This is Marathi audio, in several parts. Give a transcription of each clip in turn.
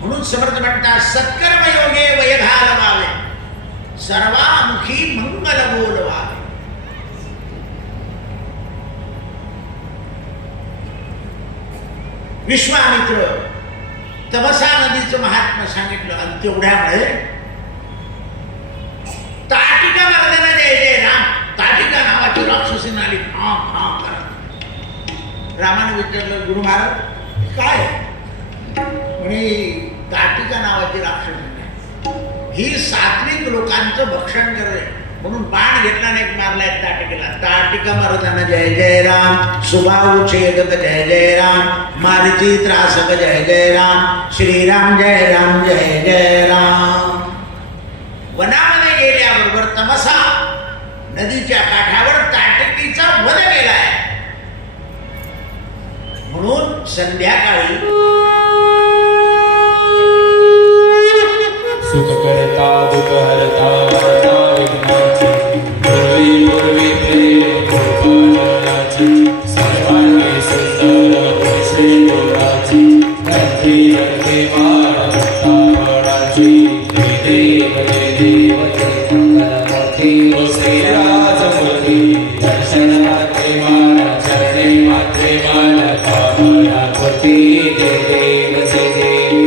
म्हणून समर्थ म्हणतात सत्कर्म योगे सर्वामुखी मंगल बोलवावे. विश्वामित्र तमसा नदीचं महात्मा सांगितलं आणि तेवढ्यामुळे नावाची राक्षसीन आली हा हा करत रामाने विचारलं गुरु महाराज काय? म्हणे ताटिका नावाची राक्षस ही सात्विक लोकांचं भक्षण करते म्हणून बाण घेतला नाही मारलाय ताटिकेला. ताटिका मारताना जय जय राम सुभाव छेदक जय जय राम मारुती त्रासक जय जय राम श्रीराम जय राम जय जय राम. वनामध्ये गेल्याबरोबर तमसा नदीच्या काठावर वध केलाय म्हणून संध्याकाळी सुख करता दुःख हरता हरता विघ्नाची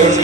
Deus,